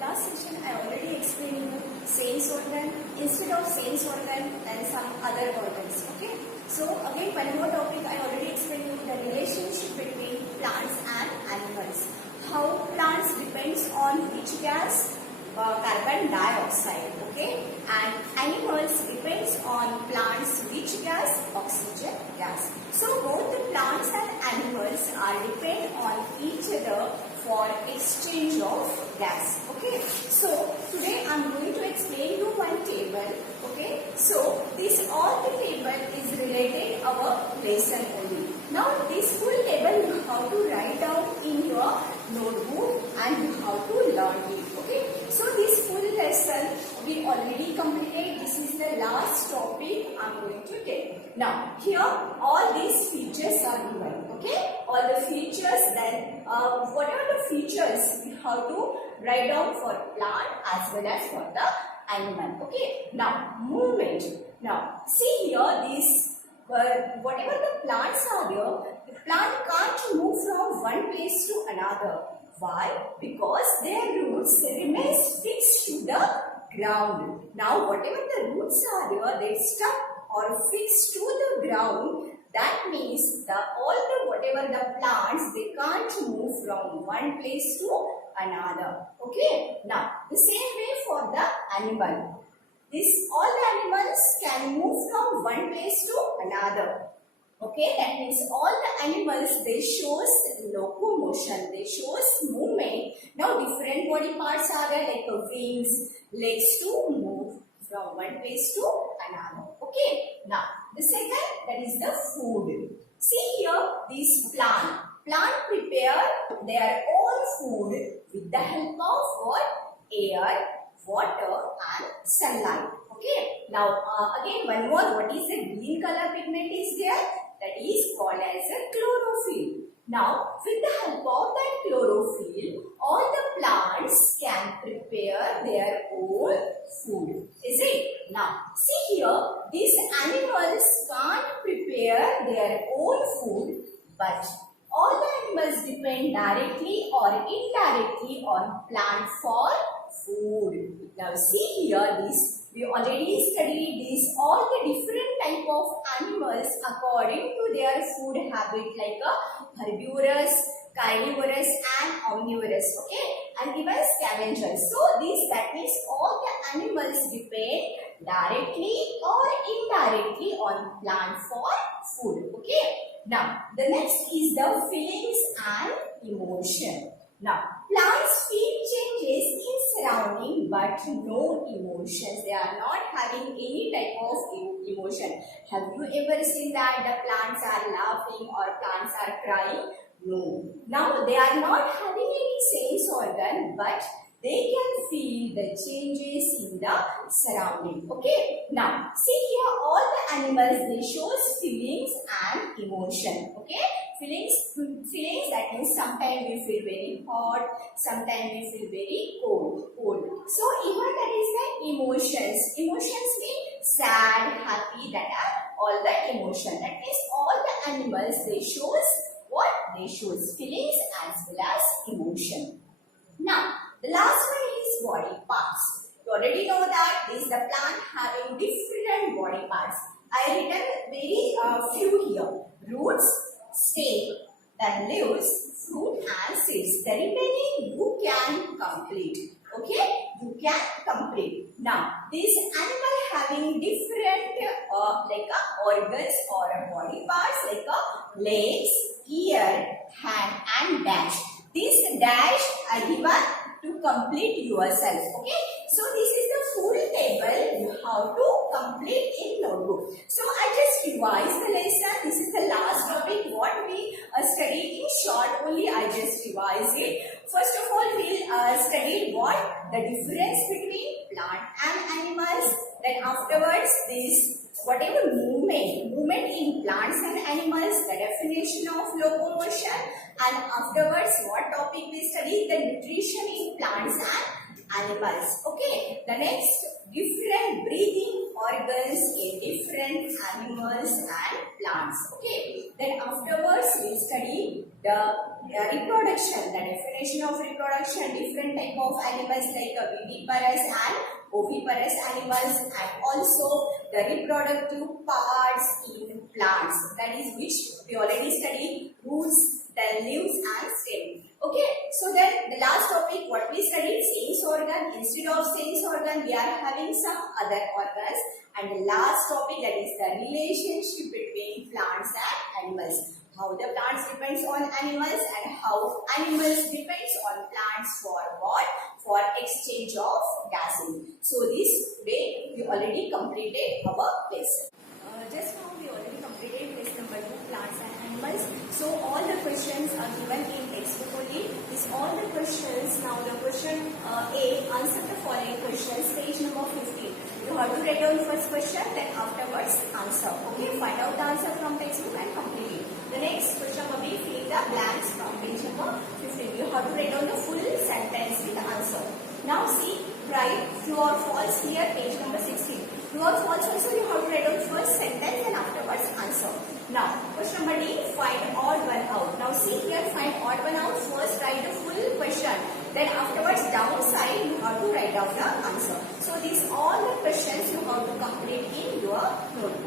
last session I already explained you sense organ. Instead of sense organ, then some other organs. Okay. So again, one more topic I already explained you, the relationship between plants and animals. How plants depends on which gas? Carbon dioxide. Okay. And animals depends on plants which gas? Oxygen gas. So both the plants and animals are depend on each other for exchange of gas. Okay. So today I am going to explain you one table. Okay. So this all the table is related our lesson only. Now this full table you have to write down in your notebook and you have to learn it. Okay. So this full lesson we already completed. This is the last topic I am going to take. Now here all these features are given. Okay. All the features, then what are the features we have to write down for plant as well as for the animal. Okay. Now movement. Now see here this. Whatever the plants are there, the plant can't move from one place to another. Why? Because their roots remain fixed to the ground. Now whatever the roots are there, they stuck or fixed to the ground. That means whatever the plants, they can't move from one place to another. Okay. Now the same way for the animal. All the animals can move from one place to another. Okay, that means all the animals, they shows locomotion, they shows movement. Now different body parts are there like wings, legs to move from one place to another. Okay, now the second, that is the food. See here, this plant prepare their own food with the help of what? Air, water and sunlight. Okay. Now again one more. What is the green color pigment is there? That is called as a chlorophyll. Now with the help of that chlorophyll, all the plants can prepare their own food. Is it? Now see here, these animals can't prepare their own food, but all the animals depend directly or indirectly on plant for food. Now see here, we already studied all the different type of animals according to their food habit, like herbivorous, carnivorous and omnivorous. Okay, and even scavengers. So that means all the animals depend directly or indirectly on plant for food. Okay. Now the next is the feelings and emotion. Now, plants feel changes in surrounding but no emotions. They are not having any type of emotion. Have you ever seen that the plants are laughing or plants are crying? No. Now, they are not having any sense organ, but they can feel the changes in the surrounding. Okay. Now, see here all the animals, they show feelings and emotion. Okay. Feelings, that means sometimes we feel very hot, sometimes we feel very cold. So even that is the emotions. Emotions mean sad, happy, that are all the emotion. That means all the animals, they shows what? They shows feelings as well as emotion. Now the last one is body parts. You already know that this is the plant having different body parts. I written very few here. Roots, stem, then leaves, fruit and seeds. The remaining you can complete. Okay, you can complete. Now, this animal having different organs or body parts like legs, ear, hand and dash. This dash are given to complete yourself. Okay, so this is the full table you have to complete in notebook. So I just revise the lesson. This is the last topic what we studied in short only. I just revise it. First of all, we'll study what? The difference between plant and animals. Then afterwards, this whatever movement in plants and animals, the definition of locomotion, and afterwards what topic we study? The nutrition in plants and animals. Okay. The next, different breathing organs in different animals and plants. Okay. Then afterwards we study the reproduction, the definition of reproduction, different type of animals like viviparous and oviparous animals, and also the reproductive parts in plants, that is which we already studied, roots, then leaves and stem. Okay, so then the last topic what we studied, sense organ. Instead of sense organ we are having some other organs, and the last topic, that is the relationship between plants and animals. How the plants depends on animals and how animals depends on plants for what? For exchange of gases. So this way we already completed our lesson. Just now we already completed lesson number 2, plants and animals. So all the questions are given in textbook only. Is all the questions. Now the question A, answer the following questions, page number 15. You have to write down first question, then afterwards answer. Okay, find out the answer from textbook and complete it. The next question will be fill the blanks from page number 15. You have to write down the full sentence with the answer. Now see, write true or false here, page number 16. True or false also you have to write down first sentence and afterwards answer. Now, question number D, find odd one out. Now see here, find odd one out. First write the full question. Then afterwards downside you have to write down the answer. So these all the questions you have to complete in your notebook.